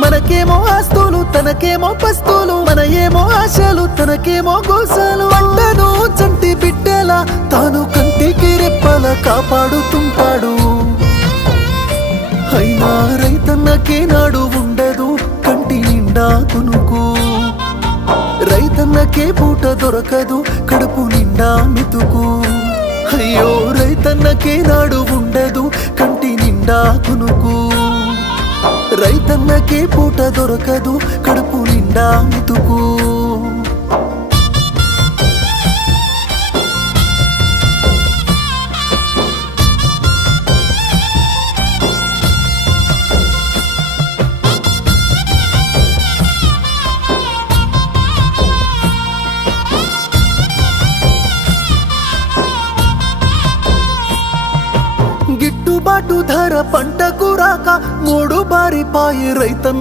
మనకేమో ఆస్తులు తనకేమో పస్తులు, మన ఏమో ఆశలు తనకేమో గోసాలు. పంటను చంటి బిడ్డలా తాను కంటికి రెప్పల కాపాడుతుంటాడు. అయినా రైతన్నకే నాడు ఉండదు కంటి నిండా కునుకు, రైతన్నకే పూట దొరకదు కడుపు నిండా మెతుకు. అయ్యో రైతన్నకే నాడు ఉండదు కంటి నిండా కునుకు, రైతన్నకే పూట దొరకదు కడుపు నిండా మెతుకు. గిట్టుబాటు ధర పంటకు రాక మూడు బారిపాయి రైతన్న